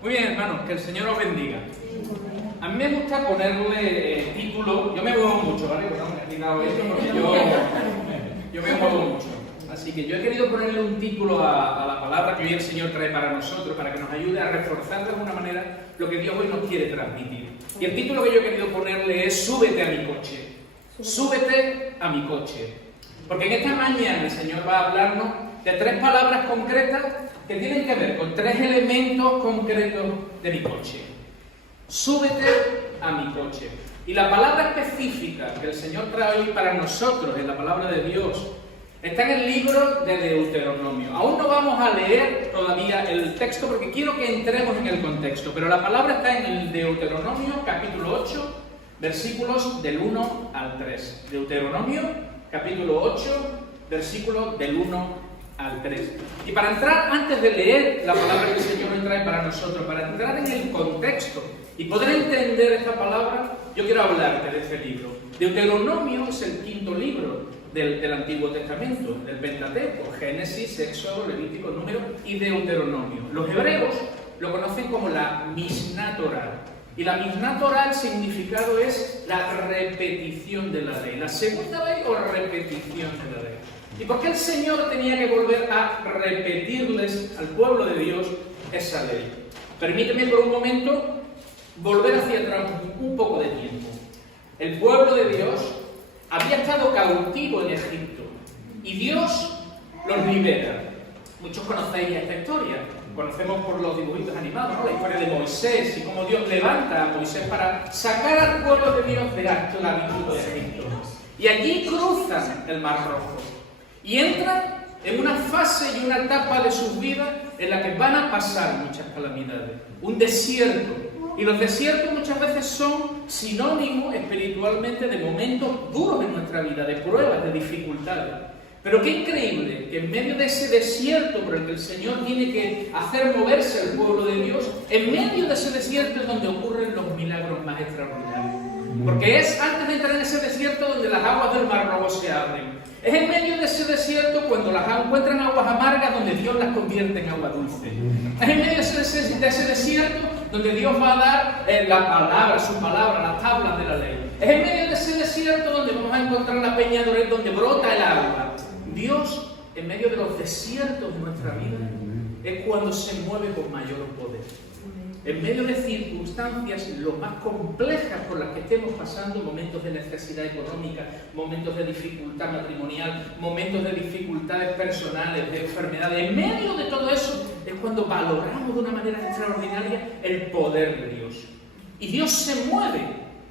Muy bien, hermanos, que el Señor os bendiga. A mí me gusta ponerle título. Yo me muevo mucho, ¿vale? Bueno, me he quitado esto porque yo me muevo mucho. Así que yo he querido ponerle un título a la palabra que hoy el Señor trae para nosotros, para que nos ayude a reforzar de alguna manera lo que Dios hoy nos quiere transmitir. Y el título que yo he querido ponerle es Súbete a mi coche. Súbete a mi coche. Porque en esta mañana el Señor va a hablarnos de tres palabras concretas que tienen que ver con tres elementos concretos de mi coche. Súbete a mi coche. Y la palabra específica que el Señor trae hoy para nosotros en la palabra de Dios está en el libro de Deuteronomio. Aún no vamos a leer todavía el texto porque quiero que entremos en el contexto, pero la palabra está en el Deuteronomio capítulo 8, versículos del 1 al 3. Deuteronomio capítulo 8, versículos del 1 al 3. Y para entrar, antes de leer la palabra que el Señor nos trae para nosotros, para entrar en el contexto y poder entender esta palabra, yo quiero hablarte de este libro. Deuteronomio es el quinto libro del Antiguo Testamento, del Pentateuco: Génesis, Éxodo, Levítico, Número y Deuteronomio. Los hebreos lo conocen como la Mishnah Torah. Y la Mishnah Torah, el significado es la repetición de la ley, la segunda ley o repetición de la ley. ¿Y por qué el Señor tenía que volver a repetirles al pueblo de Dios esa ley? Permíteme por un momento volver hacia atrás un poco de tiempo. El pueblo de Dios había estado cautivo en Egipto y Dios los libera. Muchos conocéis esta historia. Conocemos por los dibujitos animados, ¿no? La historia de Moisés y cómo Dios levanta a Moisés para sacar al pueblo de Dios de la esclavitud de Egipto. Y allí cruzan el Mar Rojo y entran en una fase y una etapa de sus vidas en la que van a pasar muchas calamidades. Un desierto. Y los desiertos muchas veces son sinónimos espiritualmente de momentos duros en nuestra vida, de pruebas, de dificultades. Pero qué increíble que en medio de ese desierto por el que el Señor tiene que hacer moverse al pueblo de Dios, en medio de ese desierto es donde ocurren los milagros más extraordinarios. Porque es antes de entrar en ese desierto donde las aguas del Mar Rojo se abren. Es en medio de ese desierto cuando las encuentran aguas amargas donde Dios las convierte en agua dulce. Es en medio de ese desierto donde Dios va a dar la palabra, su palabra, las tablas de la ley. Es en medio de ese desierto donde vamos a encontrar la peña de Oreb, donde brota el agua. Dios, en medio de los desiertos de nuestra vida, es cuando se mueve con mayor poder. En medio de circunstancias lo más complejas por las que estemos pasando, momentos de necesidad económica, momentos de dificultad matrimonial, momentos de dificultades personales, de enfermedades, en medio de todo eso es cuando valoramos de una manera extraordinaria el poder de Dios. Y Dios se mueve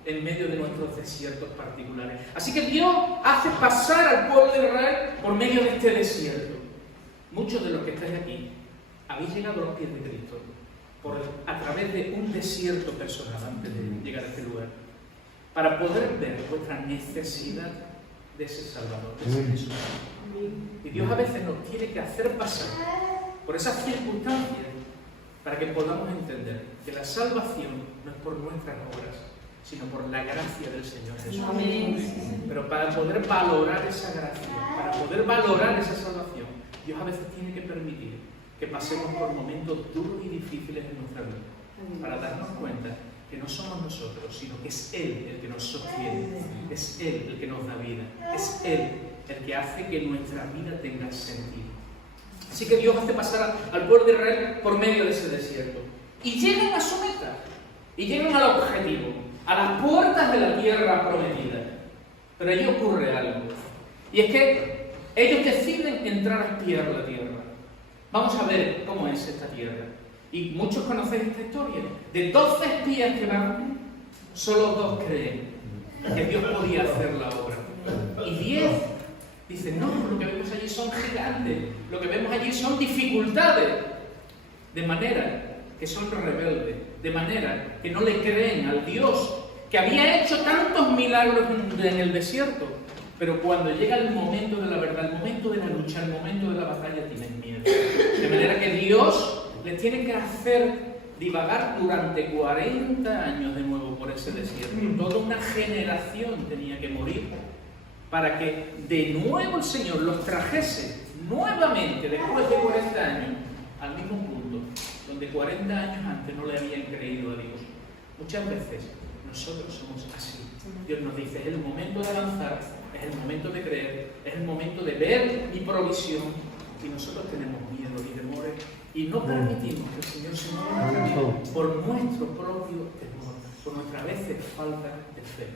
en medio de nuestros desiertos particulares. Así que Dios hace pasar al pueblo de Israel por medio de este desierto. Muchos de los que estáis aquí habéis llegado a los pies de Cristo a través de un desierto personal antes de llegar a este lugar, para poder ver vuestra necesidad de ese Salvador, de ese Jesús. Y Dios a veces nos tiene que hacer pasar por esas circunstancias para que podamos entender que la salvación no es por nuestras obras, sino por la gracia del Señor Jesús. Amén. Pero para poder valorar esa gracia, para poder valorar esa salvación, Dios a veces tiene que permitir que pasemos por momentos duros y difíciles en nuestra vida, para darnos cuenta que no somos nosotros, sino que es Él el que nos sostiene, es Él el que nos da vida, es Él el que hace que nuestra vida tenga sentido. Así que Dios hace pasar al pueblo de Israel por medio de ese desierto. Y llegan a su meta, y llegan al objetivo, a las puertas de la tierra prometida. Pero allí ocurre algo, y es que ellos deciden entrar a espiar la tierra. Vamos a ver cómo es esta tierra. Y muchos conocéis esta historia. De 12 espías que van, solo 2 creen que Dios podía hacer la obra. Y 10 dicen, no, lo que vemos allí son gigantes, lo que vemos allí son dificultades. De manera que son rebeldes, de manera que no le creen al Dios que había hecho tantos milagros en el desierto. Pero cuando llega el momento de la verdad, el momento de la lucha, el momento de la batalla, tienen miedo. De manera que Dios les tiene que hacer divagar durante 40 años de nuevo por ese desierto. Toda una generación tenía que morir para que de nuevo el Señor los trajese nuevamente, después de 40 años, al mismo punto donde 40 años antes no le habían creído a Dios. Muchas veces nosotros somos así. Dios nos dice, es el momento de avanzar, es el momento de creer, es el momento de ver mi provisión, y nosotros tenemos miedo y temores y no permitimos que el Señor se mueva en nuestra vida por nuestro propio temor, por nuestra veces falta de fe.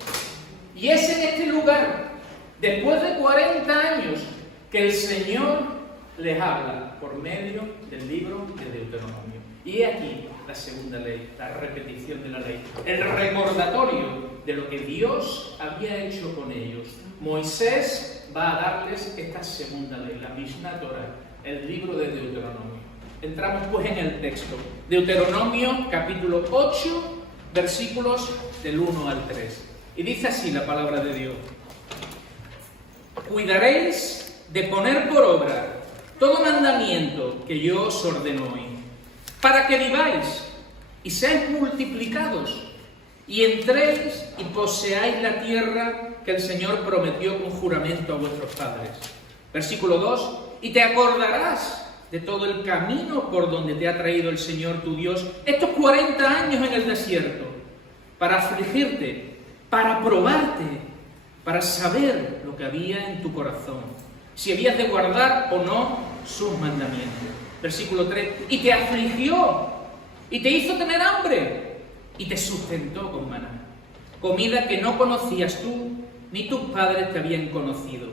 Y es en este lugar, después de 40 años, que el Señor les habla por medio del libro de Deuteronomio. Y he aquí la segunda ley, la repetición de la ley, el recordatorio de lo que Dios había hecho con ellos. Moisés va a darles esta segunda ley, la Mishnah Torah, el libro de Deuteronomio. Entramos pues en el texto. Deuteronomio capítulo 8, versículos del 1 al 3. Y dice así la palabra de Dios. Cuidaréis de poner por obra todo mandamiento que yo os ordeno hoy, para que viváis y seáis multiplicados, y entréis y poseáis la tierra que el Señor prometió con juramento a vuestros padres. Versículo 2. Y te acordarás de todo el camino por donde te ha traído el Señor tu Dios estos 40 años en el desierto, para afligirte, para probarte, para saber lo que había en tu corazón, si habías de guardar o no sus mandamientos. Versículo 3. Y te afligió, y te hizo tener hambre, y te sustentó con maná, comida que no conocías tú, ni tus padres te habían conocido,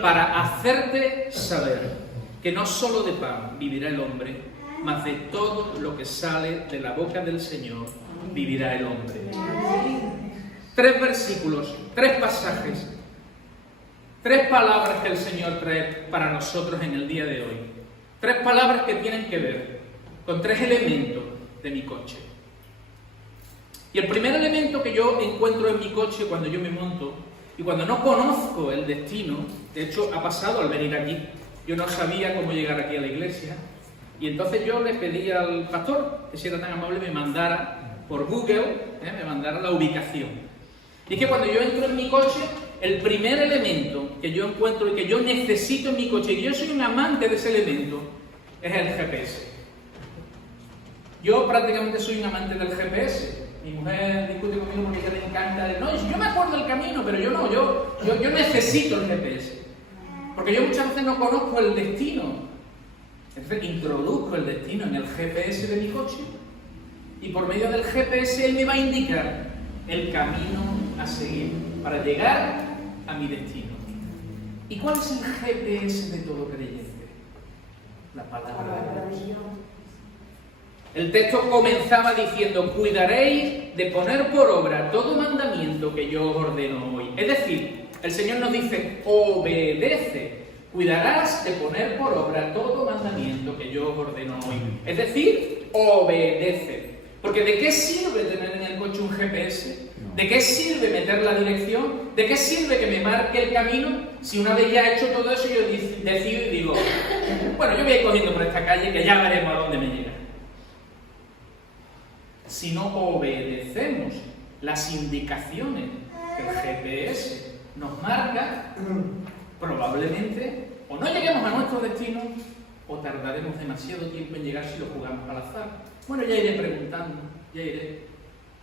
para hacerte saber que no solo de pan vivirá el hombre, mas de todo lo que sale de la boca del Señor vivirá el hombre. 3 versículos, 3 pasajes, 3 palabras que el Señor trae para nosotros en el día de hoy. 3 palabras que tienen que ver con 3 elementos de mi coche. Y el primer elemento que yo encuentro en mi coche cuando yo me monto, y cuando no conozco el destino, de hecho ha pasado al venir aquí, yo no sabía cómo llegar aquí a la iglesia, y entonces yo le pedí al pastor que si era tan amable me mandara por Google, me mandara la ubicación. Y es que cuando yo entro en mi coche, el primer elemento que yo encuentro y que yo necesito en mi coche, y yo soy un amante de ese elemento, es el GPS. Yo prácticamente soy un amante del GPS. Mi mujer discute conmigo porque a ella le encanta. No, yo me acuerdo del camino, pero yo no, yo necesito el GPS. Porque yo muchas veces no conozco el destino. Entonces introduzco el destino en el GPS de mi coche y por medio del GPS él me va a indicar el camino a seguir para llegar a mi destino. ¿Y cuál es el GPS de todo creyente? La palabra de Dios. El texto comenzaba diciendo, cuidaréis de poner por obra todo mandamiento que yo os ordeno hoy. Es decir, el Señor nos dice, obedece, cuidarás de poner por obra todo mandamiento que yo os ordeno hoy. Es decir, obedece. Porque ¿de qué sirve tener en el coche un GPS? ¿De qué sirve meter la dirección? ¿De qué sirve que me marque el camino? Si una vez ya he hecho todo eso, yo decido y digo, bueno, yo voy a ir cogiendo por esta calle que ya veremos a dónde me llega. Si no obedecemos las indicaciones que el GPS nos marca, probablemente o no lleguemos a nuestro destino o tardaremos demasiado tiempo en llegar si lo jugamos al azar. Bueno, ya iré preguntando, ya iré.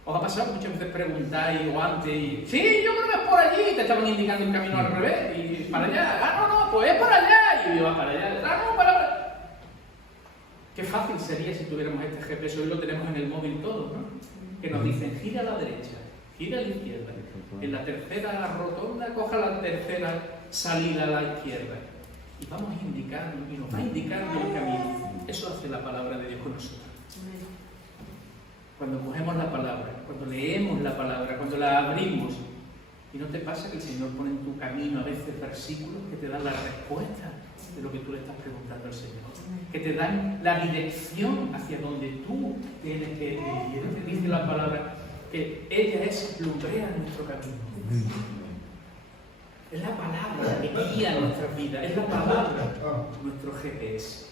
¿Os ha pasado muchas veces preguntáis o antes y... Sí, yo creo que es por allí, y te estaban indicando el camino al revés y para allá. Ah, no, pues es para allá y yo para allá. Ah, no, para... Qué fácil sería si tuviéramos este GPS, hoy lo tenemos en el móvil todo, ¿no? Que nos dicen, gira a la derecha, gira a la izquierda, en la tercera rotonda coja la tercera salida a la izquierda. Y vamos indicando, y nos va indicando el camino. Eso hace la palabra de Dios con nosotros. Cuando cogemos la palabra, cuando leemos la palabra, cuando la abrimos, ¿y no te pasa que el Señor pone en tu camino a veces versículos que te dan la respuesta de lo que tú le estás preguntando al Señor? Que te dan la dirección hacia donde tú tienes que ir. Y entonces dice la palabra que ella es lumbrea nuestro camino. Es la palabra que guía nuestra vida, es la palabra nuestro GPS.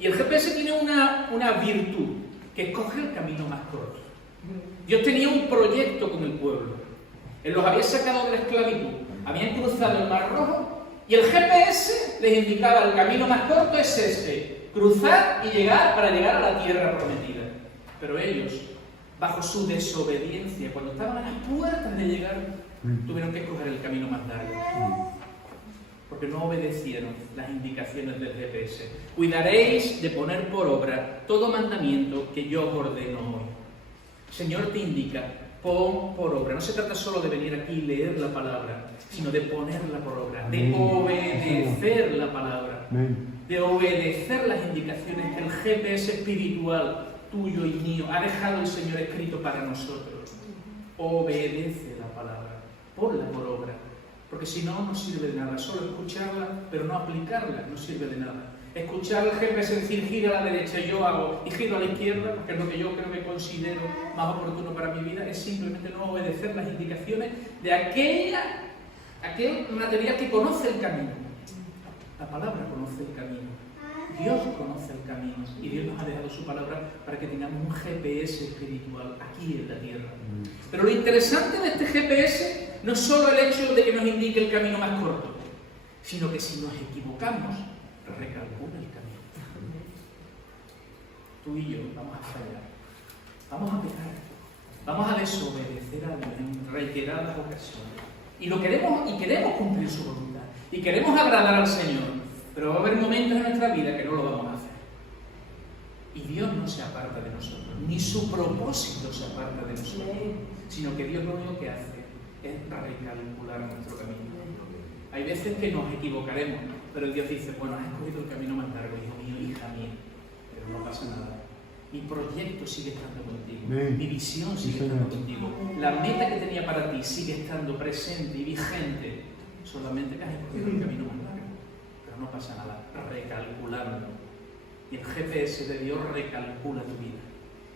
Y el GPS tiene una virtud, que escoge el camino más corto. Dios tenía un proyecto con el pueblo. Él los había sacado de la esclavitud, habían cruzado el Mar Rojo Y el GPS les indicaba el camino más corto es este, cruzar y llegar para llegar a la tierra prometida. Pero ellos, bajo su desobediencia, cuando estaban a las puertas de llegar, tuvieron que escoger el camino más largo. Porque no obedecieron las indicaciones del GPS. Cuidaréis de poner por obra todo mandamiento que yo os ordeno hoy. El Señor te indica, pon por obra. No se trata solo de venir aquí y leer la palabra, sino de ponerla por obra, de obedecer la palabra, de obedecer las indicaciones que el GPS espiritual tuyo y mío ha dejado el Señor escrito para nosotros. Obedece la palabra, ponla por obra, porque si no, no sirve de nada. Solo escucharla, pero no aplicarla, no sirve de nada. Escuchar el GPS decir gira a la derecha, yo hago, y giro a la izquierda, que es lo que yo creo que considero más oportuno para mi vida, es simplemente no obedecer las indicaciones de aquel material que conoce el camino. La palabra conoce el camino, Dios conoce el camino, y Dios nos ha dejado su palabra para que tengamos un GPS espiritual aquí en la tierra. Pero lo interesante de este GPS no es solo el hecho de que nos indique el camino más corto, sino que si nos equivocamos, recalcula el camino. Tú y yo vamos a fallar, vamos a pecar, vamos a desobedecer a Dios en reiteradas ocasiones. Y queremos cumplir su voluntad, y queremos agradar al Señor, pero va a haber momentos en nuestra vida que no lo vamos a hacer. Y Dios no se aparta de nosotros, ni su propósito se aparta de nosotros, sino que Dios lo único que hace es recalcular nuestro camino. Hay veces que nos equivocaremos, pero Dios dice, bueno, has escogido el camino más largo, hijo mío, hija mía, pero no pasa nada. Mi proyecto sigue estando contigo, mi visión sigue estando contigo, la meta que tenía para ti sigue estando presente y vigente, solamente que has escogido el camino más largo, pero no pasa nada, recalculando. Y el GPS de Dios recalcula tu vida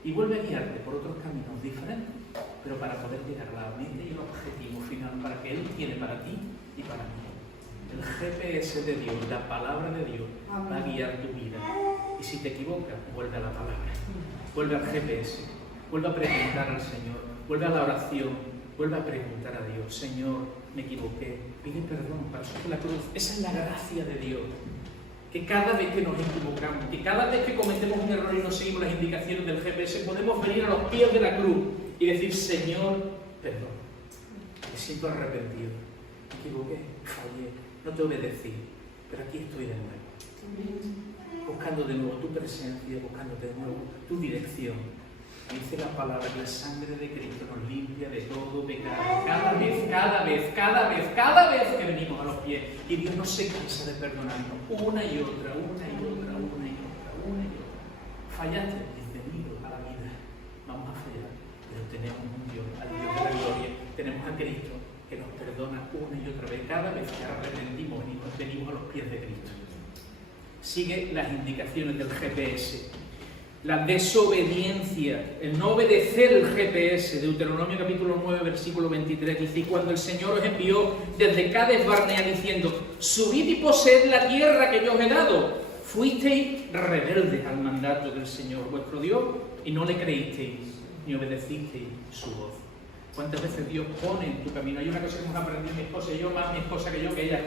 y vuelve a guiarte por otros caminos diferentes, pero para poder llegar a la meta y el objetivo final para que Él tiene para ti y para mí. El GPS de Dios, la palabra de Dios, va a guiar tu vida. Y si te equivocas, vuelve a la palabra, vuelve al GPS, vuelve a preguntar al Señor, vuelve a la oración, vuelve a preguntar a Dios, Señor, me equivoqué, pide perdón para eso de la cruz. Esa es la gracia de Dios, que cada vez que nos equivocamos, que cada vez que cometemos un error y no seguimos las indicaciones del GPS, podemos venir a los pies de la cruz y decir, Señor, perdón, me siento arrepentido, me equivoqué, fallé, no te obedecí, pero aquí estoy de nuevo, buscando de nuevo tu presencia, buscándote de nuevo tu dirección. Dice la palabra que la sangre de Cristo nos limpia de todo pecado, cada vez que venimos a los pies, y Dios no se cansa de perdonarnos una y otra. Fallaste, bienvenido a la vida, vamos a fallar, pero tenemos un Dios, al Dios de la gloria, tenemos a Cristo que nos perdona una y otra vez, cada vez que arrepentimos y nos venimos a los pies de Cristo. Sigue las indicaciones del GPS. La desobediencia, el no obedecer el GPS, Deuteronomio capítulo 9, versículo 23, dice, y cuando el Señor os envió desde Cades Barnea diciendo, subid y poseed la tierra que yo os he dado, fuisteis rebeldes al mandato del Señor vuestro Dios y no le creísteis ni obedecisteis su voz. ¿Cuántas veces Dios pone en tu camino? Hay una cosa que hemos aprendido mi esposa y yo, más mi esposa que yo, que ella es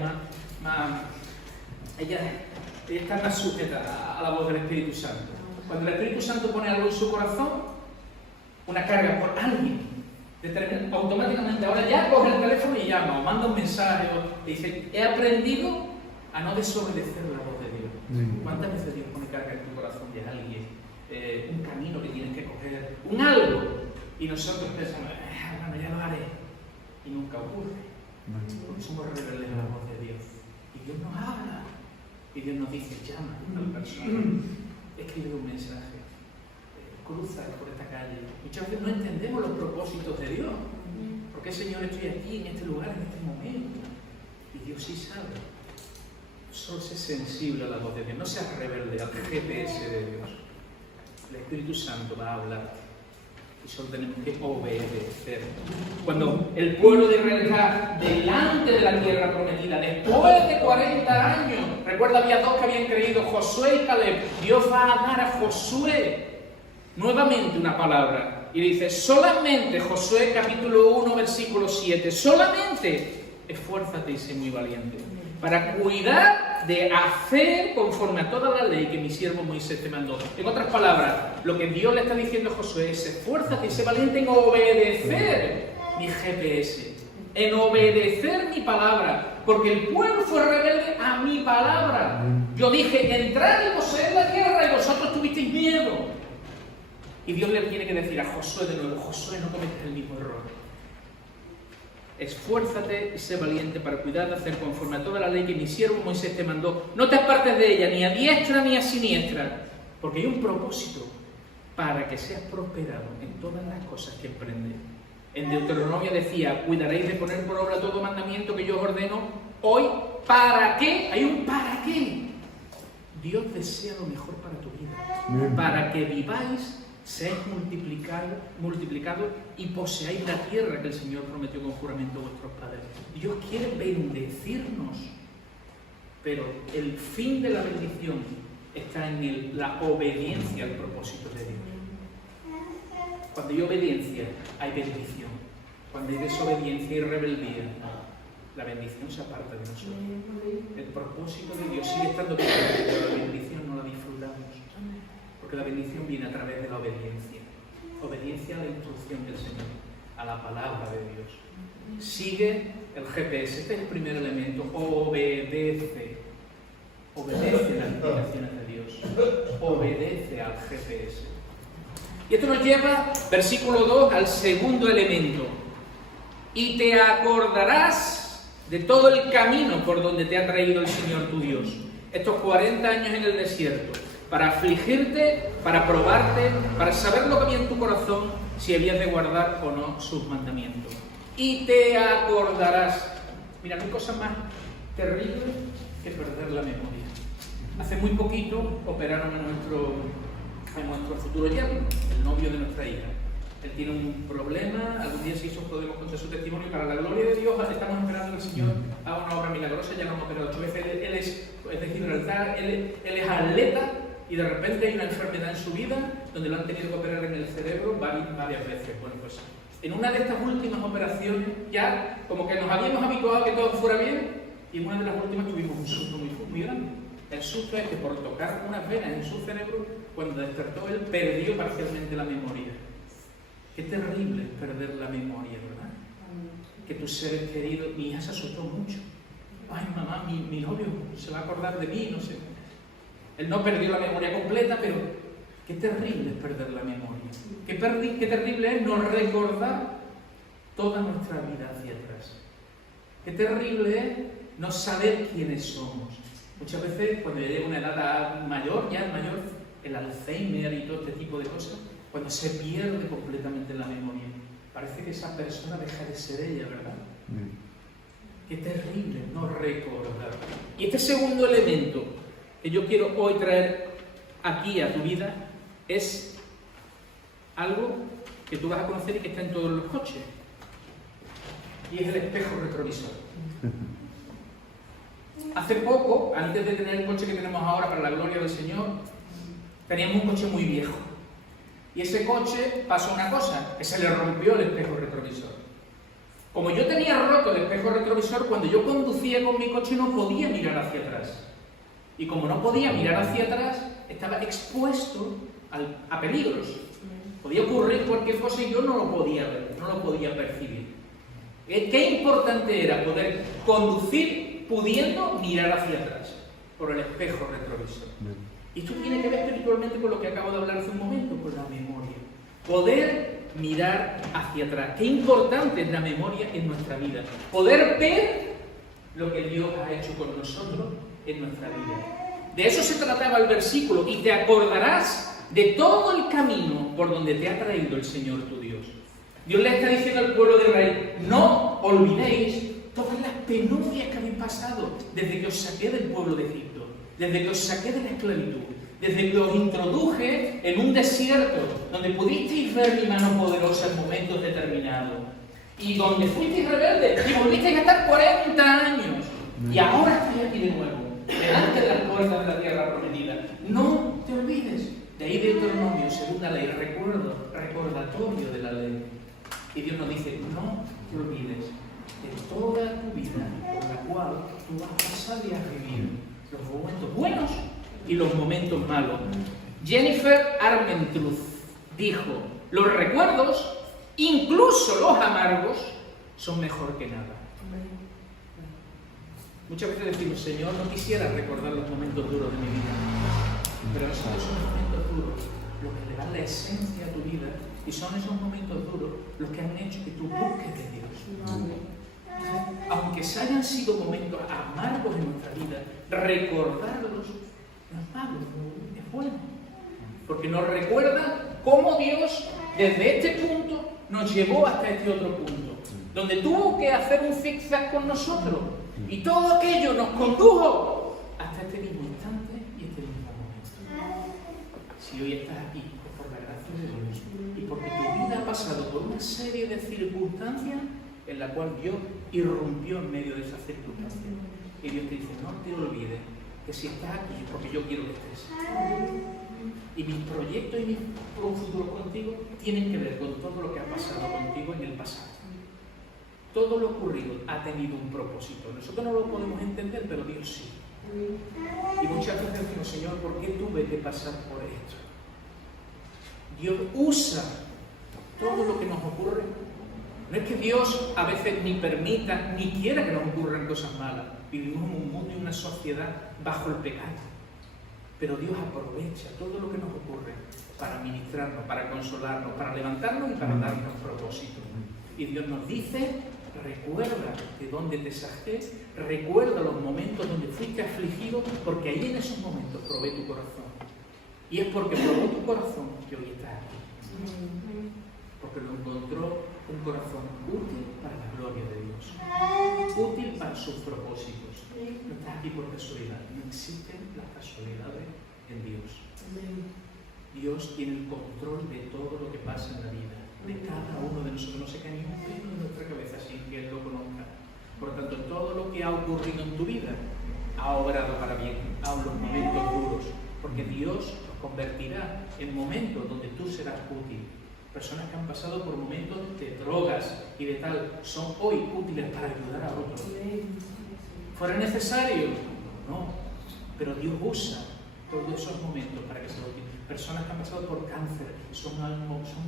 ella está más sujeta a la voz del Espíritu Santo. Cuando el Espíritu Santo pone algo en su corazón, una carga por alguien, automáticamente ahora ya coge el teléfono y llama, o manda un mensaje, o dice, he aprendido a no desobedecer la voz de Dios. ¿Cuántas veces Dios pone carga en tu corazón de alguien? Un camino que tienes que coger, un algo, y nosotros pensamos, bueno, ya lo haré, y nunca ocurre, porque somos rebeldes a la voz de Dios. Y Dios nos habla, y Dios nos dice, llama a una persona, escribe un mensaje, cruza por esta calle. Muchas veces no entendemos los propósitos de Dios. ¿Por qué, Señor, estoy aquí, en este lugar, en este momento? Y Dios sí sabe. Solo sé sensible a la voz de Dios, no seas rebelde al GPS de Dios. El Espíritu Santo va a hablar y solo tenemos que obedecer. Cuando el pueblo de Israel está delante de la tierra prometida, después de 40 años, recuerda, había dos que habían creído, Josué y Caleb. Dios va a dar a Josué nuevamente una palabra y dice, solamente, Josué capítulo 1 versículo 7, solamente esfuérzate y sé muy valiente. para cuidar de hacer conforme a toda la ley que mi siervo Moisés te mandó. En otras palabras, lo que Dios le está diciendo a Josué es: esfuérzate y sé valiente en obedecer mi GPS, en obedecer mi palabra, porque el pueblo fue rebelde a mi palabra. Yo dije: entrad y poseed la tierra, y vosotros tuvisteis miedo. Y Dios le tiene que decir a Josué de nuevo: Josué, no cometas el mismo error. Esfuérzate y sé valiente para cuidar de hacer conforme a toda la ley que mi siervo Moisés te mandó. No te apartes de ella, ni a diestra ni a siniestra, porque hay un propósito: para que seas prosperado en todas las cosas que emprendes. En Deuteronomio decía: cuidaréis de poner por obra todo mandamiento que yo os ordeno hoy. ¿Para qué? Hay un para qué. Dios desea lo mejor para tu vida, para que viváis, seáis multiplicados y poseáis la tierra que el Señor prometió con juramento a vuestros padres. Dios quiere bendecirnos, pero el fin de la bendición está en la obediencia al propósito de Dios. Cuando hay obediencia, hay bendición. Cuando hay desobediencia y rebeldía, la bendición se aparta de nosotros. El propósito de Dios sigue estando presente, pero la bendición no la disfrutamos. Porque la bendición viene a través de la obediencia. Obediencia a la instrucción del Señor, a la palabra de Dios. Sigue el GPS, este es el primer elemento. Obedece. Obedece las indicaciones de Dios. Obedece al GPS. Y esto nos lleva, versículo 2, al segundo elemento. Y te acordarás de todo el camino por donde te ha traído el Señor tu Dios. Estos 40 años en el desierto, para afligirte, para probarte, para saber lo que había en tu corazón, si habías de guardar o no sus mandamientos. Y te acordarás. Mira, no hay cosa más terrible que perder la memoria. Hace muy poquito operaron a nuestro futuro yerno, el novio de nuestra hija. Él tiene un problema, algún día si eso podemos contar su testimonio. Para la gloria de Dios estamos esperando que el Señor haga una obra milagrosa. Ya lo hemos operado 8 veces. Él es de Gibraltar, él es atleta, y de repente hay una enfermedad en su vida donde lo han tenido que operar en el cerebro varias veces. Bueno, pues en una de estas últimas operaciones ya como que nos habíamos habituado a que todo fuera bien, y en una de las últimas tuvimos un susto muy grande. El susto es que por tocar unas venas en su cerebro, cuando despertó él perdió parcialmente la memoria. Qué terrible es perder la memoria, ¿verdad? Que tus seres queridos... Mi hija se asustó mucho. Ay, mamá, mi novio se va a acordar de mí, no sé. Él no perdió la memoria completa, pero qué terrible es perder la memoria. Qué terrible es no recordar toda nuestra vida hacia atrás. Qué terrible es no saber quiénes somos. Muchas veces, cuando ya llega una edad mayor, el Alzheimer y todo este tipo de cosas, cuando se pierde completamente la memoria, parece que esa persona deja de ser ella, ¿verdad? Qué terrible no recordar. Y este segundo elemento que yo quiero hoy traer aquí a tu vida es algo que tú vas a conocer y que está en todos los coches. Y es el espejo retrovisor. Hace poco, antes de tener el coche que tenemos ahora, para la gloria del Señor, teníamos un coche muy viejo. Y ese coche pasó una cosa, que se le rompió el espejo retrovisor. Como yo tenía roto el espejo retrovisor, cuando yo conducía con mi coche no podía mirar hacia atrás. Y como no podía mirar hacia atrás, estaba expuesto a peligros. Podía ocurrir cualquier cosa y yo no lo podía ver, no lo podía percibir. Qué importante era poder conducir pudiendo mirar hacia atrás, por el espejo retrovisor. Y esto tiene que ver espiritualmente con lo que acabo de hablar hace un momento, con la memoria. Poder mirar hacia atrás. Qué importante es la memoria en nuestra vida. Poder ver lo que Dios ha hecho con nosotros en nuestra vida. De eso se trataba el versículo. Y te acordarás de todo el camino por donde te ha traído el Señor tu Dios. Dios le está diciendo al pueblo de Israel: no olvidéis todas las penurias que habéis pasado desde que os saqué del pueblo de Egipto, desde que os saqué de la esclavitud, desde que os introduje en un desierto donde pudisteis ver mi mano poderosa en momentos determinados, y donde fuisteis rebeldes y volvisteis a estar 40 años, y ahora estoy aquí de nuevo, delante de las puertas de la tierra prometida. No te olvides. De ahí Deuteronomio, segunda ley, recordatorio de la ley. Y Dios nos dice: no te olvides de toda tu vida por la cual cual tú vas a pasar y a vivir los momentos buenos y los momentos malos. Jennifer Armentrout dijo: los recuerdos, incluso los amargos, son mejor que nada. Muchas veces decimos: Señor, no quisiera recordar los momentos duros de mi vida, pero esos son los momentos duros los que le dan la esencia a tu vida, y son esos momentos duros los que han hecho que tú busques de Dios. Aunque se hayan sido momentos amargos en nuestra vida, recordarlos no es malo, es bueno, porque nos recuerda cómo Dios desde este punto nos llevó hasta este otro punto, donde tuvo que hacer un zigzag con nosotros, y todo aquello nos condujo hasta este mismo instante y este mismo momento. Si hoy estás aquí, es por la gracia de Dios y porque tu vida ha pasado por una serie de circunstancias en la cual Dios irrumpió en medio de esas circunstancias. Y Dios te dice: no te olvides que si estás aquí es porque yo quiero que estés. Y mis proyectos y mi futuro contigo tienen que ver con todo lo que ha pasado contigo en el pasado. Todo lo ocurrido ha tenido un propósito. Nosotros no lo podemos entender, pero Dios sí. Y muchas veces decimos: Señor, ¿por qué tuve que pasar por esto? Dios usa todo lo que nos ocurre. No es que Dios a veces ni permita ni quiera que nos ocurran cosas malas. Vivimos en un mundo y una sociedad bajo el pecado. Pero Dios aprovecha todo lo que nos ocurre para ministrarnos, para consolarnos, para levantarnos y para darnos propósito. Y Dios nos dice: recuerda de dónde te saqué, recuerda los momentos donde fuiste afligido, porque ahí en esos momentos probé tu corazón. Y es porque probó tu corazón que hoy estás aquí. Porque lo encontró un corazón útil para la gloria de Dios, útil para sus propósitos. No estás aquí por casualidad, no existen las casualidades en Dios. Dios tiene el control de todo lo que pasa en la vida, de cada uno de nosotros. No se cae ni un pelo en nuestra cabeza sin que Él lo conozca. Por lo tanto, todo lo que ha ocurrido en tu vida ha obrado para bien, aun los momentos duros, porque Dios los convertirá en momentos donde tú serás útil. Personas que han pasado por momentos de drogas y de tal, son hoy útiles para ayudar a otros. ¿Fuera necesario? No, pero Dios usa todos esos momentos para que sea útil. Personas que han pasado por cáncer son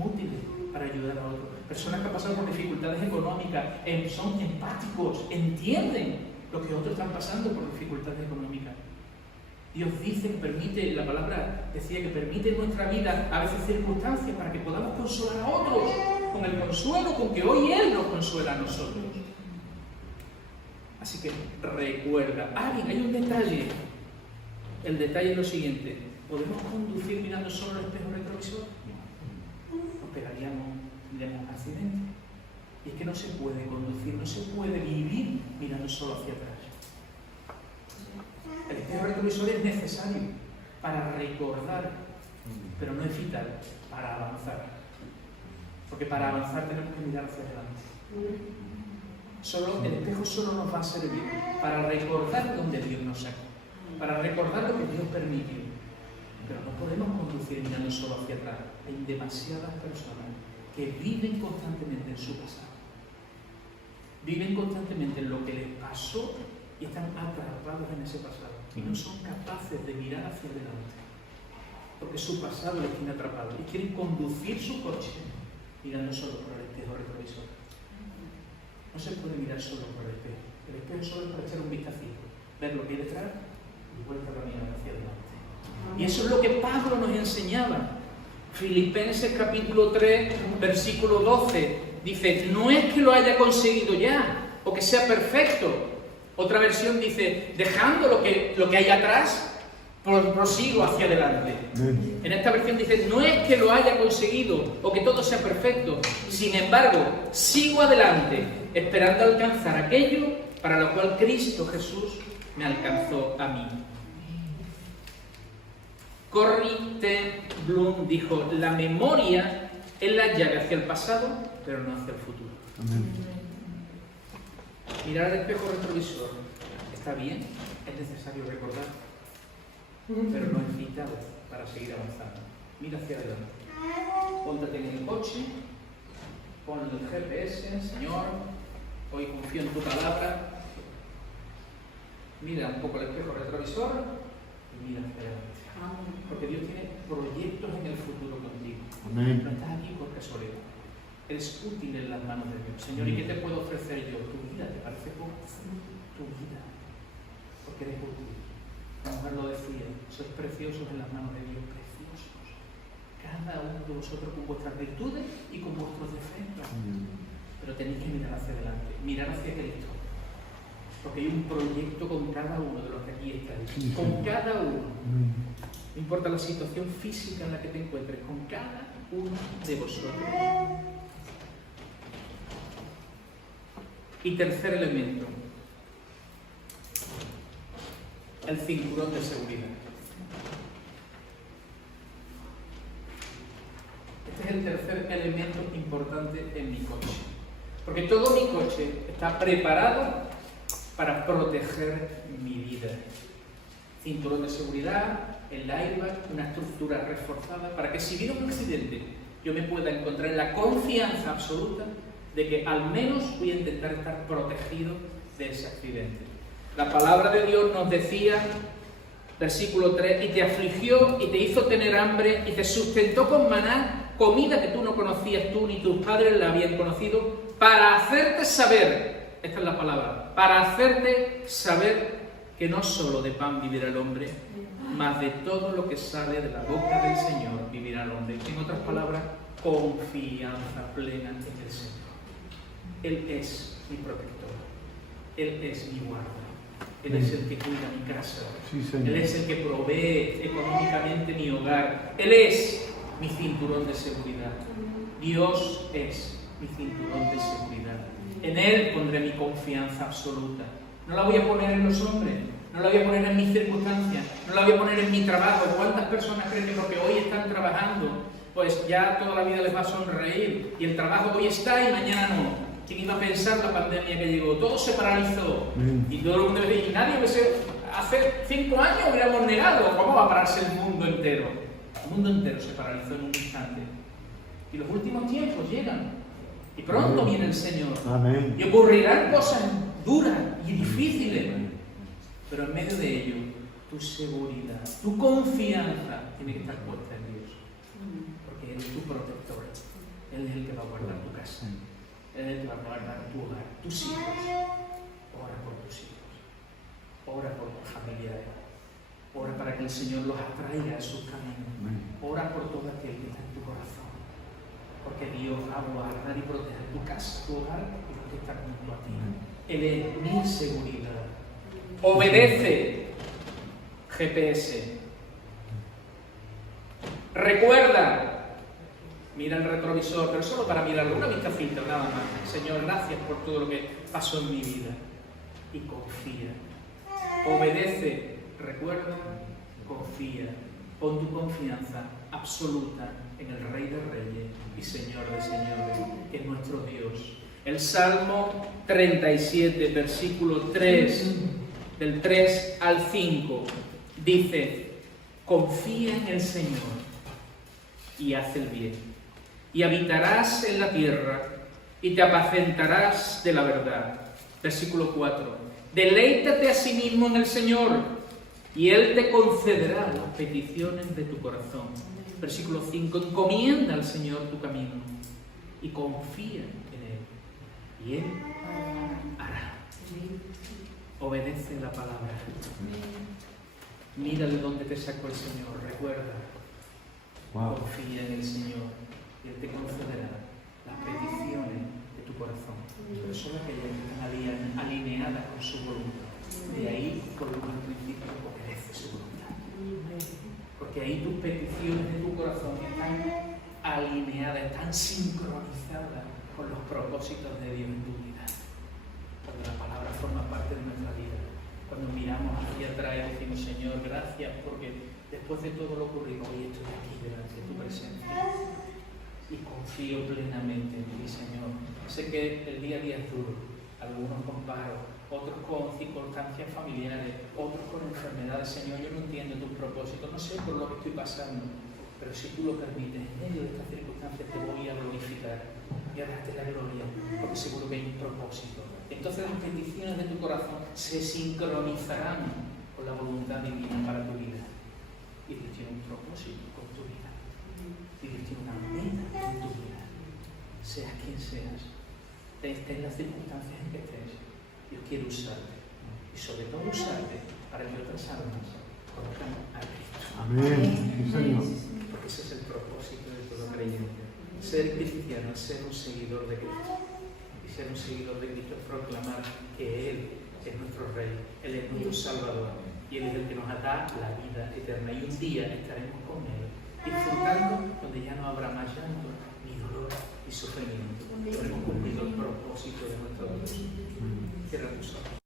útiles para ayudar a otros. Personas que han pasado por dificultades económicas son empáticos, entienden lo que otros están pasando por dificultades económicas. Dios dice que permite, la palabra decía que permite en nuestra vida a veces circunstancias para que podamos consolar a otros con el consuelo con que hoy Él nos consuela a nosotros. Así que recuerda. Hay un detalle. El detalle es lo siguiente: ¿podemos conducir mirando solo el espejo retrovisor? Nos pegaríamos, tendríamos un accidente. Y es que no se puede conducir, no se puede vivir mirando solo hacia atrás. El espejo retrovisor es necesario para recordar, pero no es vital para avanzar. Porque para avanzar tenemos que mirar hacia adelante. El espejo solo nos va a servir para recordar dónde Dios nos sacó, para recordar lo que Dios permitió. Pero no podemos conducir mirando solo hacia atrás. Hay demasiadas personas que viven constantemente en su pasado. Viven constantemente en lo que les pasó y están atrapados en ese pasado. Y no son capaces de mirar hacia adelante. Porque su pasado les tiene atrapados. Y quieren conducir su coche mirando solo por el espejo retrovisor. No se puede mirar solo por el espejo. El espejo solo es para echar un vistacito, ver lo que hay detrás y vuelta a caminar hacia adelante. Y eso es lo que Pablo nos enseñaba. Filipenses capítulo 3, versículo 12, dice: no es que lo haya conseguido ya, o que sea perfecto. Otra versión dice: dejando lo que hay atrás, prosigo hacia adelante. En esta versión dice: no es que lo haya conseguido, o que todo sea perfecto. Sin embargo, sigo adelante, esperando alcanzar aquello para lo cual Cristo Jesús me alcanzó a mí. Corrie ten Boom dijo: la memoria es la llave hacia el pasado, pero no hacia el futuro. Amén. Mirar al espejo retrovisor está bien, es necesario recordar, pero no es vital para seguir avanzando. Mira hacia adelante. Póntate en el coche, pon el GPS: Señor, hoy confío en tu palabra, Mira un poco el espejo retrovisor y mira hacia adelante. Porque Dios tiene proyectos en el futuro contigo. Amén. No estás aquí por casualidad. Eres útil en las manos de Dios. Señor, ¿y qué te puedo ofrecer yo? Tu vida, ¿te parece poco? Tu vida. Porque eres útil. La mujer lo decía, sois preciosos en las manos de Dios, preciosos. Cada uno de vosotros con vuestras virtudes y con vuestros defectos. Pero tenéis que mirar hacia adelante, mirar hacia Cristo. Porque hay un proyecto con cada uno de los que aquí estáis. Con cada uno. No importa la situación física en la que te encuentres, con cada uno de vosotros. Y tercer elemento, el cinturón de seguridad. Este es el tercer elemento importante en mi coche. Porque todo mi coche está preparado para proteger mi vida. Cinturón de seguridad, el airbag, una estructura reforzada para que si viene un accidente yo me pueda encontrar en la confianza absoluta de que al menos voy a intentar estar protegido de ese accidente. La palabra de Dios nos decía, versículo 3, y te afligió y te hizo tener hambre y te sustentó con maná, comida que tú no conocías tú ni tus padres la habían conocido, para hacerte saber, esta es la palabra, para hacerte saber que no solo de pan vivirá el hombre, mas de todo lo que sale de la boca del Señor vivirá el hombre. En otras palabras, confianza plena en el Señor. Él es mi protector, Él es mi guarda, Él es el que cuida mi casa, Él es el que provee económicamente mi hogar, Él es mi cinturón de seguridad. Dios es mi cinturón de seguridad. En Él pondré mi confianza absoluta. No la voy a poner en los hombres, no la voy a poner en mis circunstancias, no la voy a poner en mi trabajo. ¿Cuántas personas creen que porque hoy están trabajando, pues ya toda la vida les va a sonreír? Y el trabajo hoy está y mañana no. ¿Quién iba a pensar la pandemia que llegó? Todo se paralizó. Y todo el mundo decía, y nadie hace 5 años hubiéramos negado. ¿Cómo va a pararse el mundo entero? El mundo entero se paralizó en un instante. Y los últimos tiempos llegan. Y pronto viene el Señor. Amén. Y ocurrirán cosas duras y difíciles. Pero en medio de ello, tu seguridad, tu confianza tiene que estar puesta en Dios. Porque Él es tu protector. Él es el que va a guardar tu casa. Él es el que va a guardar tu hogar, tus hijos. Ora por tus hijos. Ora por tus familiares. Ora para que el Señor los atraiga a sus caminos. Ora por todo aquel que está en tu corazón. Porque Dios va a guardar y proteger tu casa, tu hogar y lo que está junto a ti. Él es mi seguridad. Obedece, GPS. Recuerda, mira el retrovisor, pero solo para mirarlo, una vista filtra nada más. Señor, gracias por todo lo que pasó en mi vida. Y confía. Obedece, recuerda, confía. Pon tu confianza absoluta en el Rey de Reyes y Señor de Señores, que es nuestro Dios. El Salmo 37, versículo 3, del 3 al 5, dice, confía en el Señor y haz el bien, y habitarás en la tierra, y te apacentarás de la verdad. Versículo 4, deleítate a sí mismo en el Señor, y Él te concederá las peticiones de tu corazón. Versículo 5, encomienda al Señor tu camino, y confía en Él, y Él hará. Obedece la palabra. Mira de dónde te sacó el Señor, recuerda. Confía en el Señor y Él te concederá las peticiones de tu corazón. Pero solo aquellas que están alineadas con su voluntad. De ahí, por lo al principio, obedece su voluntad. Porque ahí tus peticiones de tu corazón están alineadas, están sincronizadas con los propósitos de Dios en tu vida. Cuando la palabra forma parte de nuestra vida, cuando miramos hacia atrás y decimos, Señor, gracias porque después de todo lo ocurrido, hoy estoy aquí delante de tu presencia y confío plenamente en ti, Señor. Sé que el día a día es duro, algunos con paro, otros con circunstancias familiares, otros con enfermedades. Señor, yo no entiendo tus propósitos, no sé por lo que estoy pasando, pero si tú lo permites, en medio de estas circunstancias te voy a glorificar y a darte la gloria, porque porque seguro que hay un propósito. Entonces las peticiones de tu corazón se sincronizarán con la voluntad divina para tu vida. Y Dios tiene un propósito con tu vida. Y Dios tiene una meta con tu vida. Seas quien seas, estés en las circunstancias en que estés, Dios quiere usarte. Y sobre todo usarte para que otras almas conozcan a Cristo. Amén. Sí, Señor. Porque ese es el propósito de todo creyente. Ser cristiano es ser un seguidor de Cristo. Y ser un seguidor de Cristo es proclamar que Él es nuestro Rey, Él es nuestro Salvador y Él es el que nos da la vida eterna. Y un día estaremos con Él, disfrutando donde ya no habrá más llanto, ni dolor, ni sufrimiento. Habremos cumplido el propósito de nuestro Dios. Cierra tus ojos.